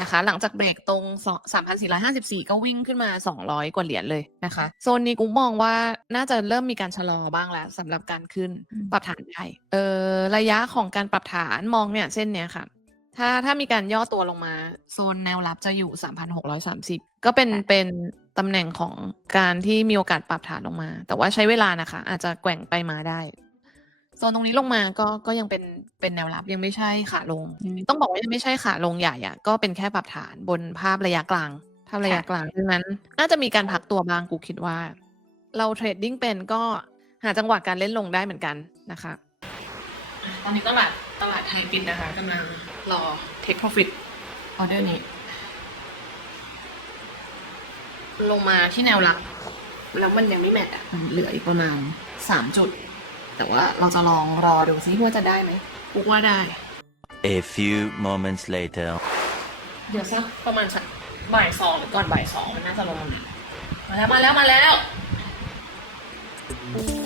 นะคะ หลังจากเบรกตรง 3,454 ก็วิ่งขึ้นมา 200 กว่าเหรียญเลยนะคะ โซนนี้กูมองว่าน่าจะเริ่มมีการชะลอบ้างแล้วสำหรับการขึ้นอืมปรับฐานได้เออระยะของการปรับฐานมองเนี่ยเส้นเนี้ยค่ะถ้าถ้ามีการย่อตัวลงมา โซนแนวรับจะอยู่ 3,630 ก็เป็นเป็นตำแหน่งของการที่มีโอกาสปรับฐานลงมา แต่ว่าใช้เวลานะคะ อาจจะแกว่งไปมาได้ โซนตรงนี้ลงมาก็ก็ยังเป็นเป็นแนวรับยังไม่ใช่ขาลง ต้องบอกว่ายังไม่ใช่ขาลงใหญ่อะก็เป็นแค่ปรับฐานบนภาพระยะกลางภาพระยะกลางดังนั้น น่าจะมีการพักตัวบางกูคิดว่า เราเทรดดิ้งเป็นก็หาจังหวะการเล่นลงได้เหมือนกันนะคะ ตอนนี้ตลาดตลาดไทยปิดนะคะกำลังรอ take profit ออเดอร์นี้ ลงมาที่แนวรับ แล้วมันยังไม่แมทอะมันเหลืออีกประมาณสามจุด แต่ว่าเราจะลองรอดูซิว่าจะได้ไหมกูว่าได้ A few moments later. เดี๋ยวสักประมาณสักบ่ายสองหรือก่อนบ่ายสองมันน่าจะลงมาแล้วมาแล้วมาแล้วเอา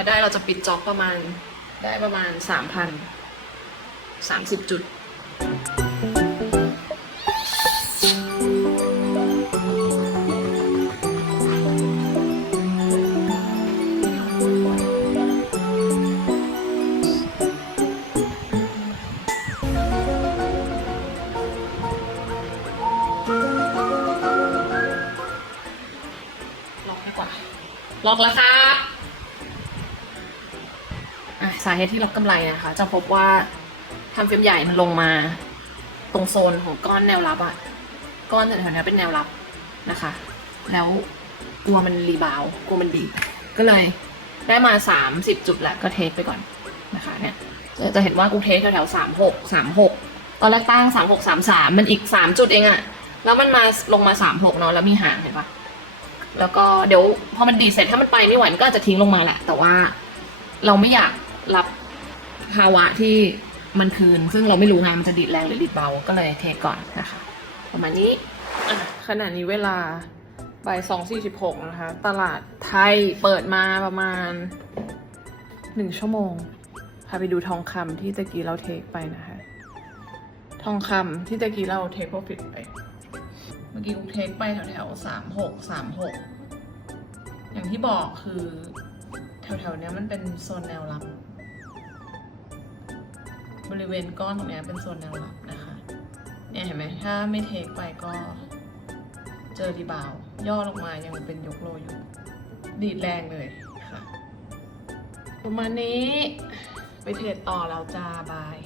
ถ้าได้เราจะปิดจ็อกประมาณได้ประมาณสามพันสามสิบจุด ล็อกดีกว่า ล็อกแล้วครับาเหตุที่ล็อกำไรนะคะ จะพบว่าทำเฟรมใหญ่มันลงมา ตรงโซนของก้อนแนวรับอะก้อนแถวๆนี้เป็นแนวรับนะคะ แล้วกลัวมันรีบาวกลัวมันดีก็เลยได้มาสามสิบจุดแล้วก็เทคไปก่อนนะคะเนี่ยจะจะเห็นว่ากูเทคแถวๆสามหกสามหกตอนแรกตั้งสามหกสามสามมันอีกสามจุดเองอะแล้วมันมาลงมาสามหกเนาะแล้วมีหางเห็นปะแล้วก็เดี๋ยวพอมันดีเสร็จถ้ามันไปไม่ไหวมันก็อาจจะทิ้งลงมาแหละแต่ว่าเราไม่อยาก รับภาวะที่มันคืน ซึ่งเราไม่รู้ไงมันจะดีดแรงหรือดีดเบาก็เลยเทก่อนนะคะ ประมาณนี้ขณะนี้เวลาบ่ายสองสี่สิบหกนะคะ ตลาดไทยเปิดมาประมาณหนึ่งชั่วโมงพาไปดูทองคำที่ตะกี้เราเทคไปนะคะ ทองคำที่ตะกี้เราเทคโปรฟิตไป เมื่อกี้กูเทคไปแถวแถวสามหกสามหกอย่างที่บอกคือ แถวแถวๆเนี้ยมันเป็นโซนแนวรับ บริเวณก้อนตรงนี้เป็นโซนแนวรับนะคะ เนี่ยเห็นไหมถ้าไม่เทคไปก็เจอรีบาวย่อลงมายังเป็นยกโลอยู่ ดีดแรงเลยค่ะ ประมาณนี้ไปเทรดต่อแล้วจ้าบาย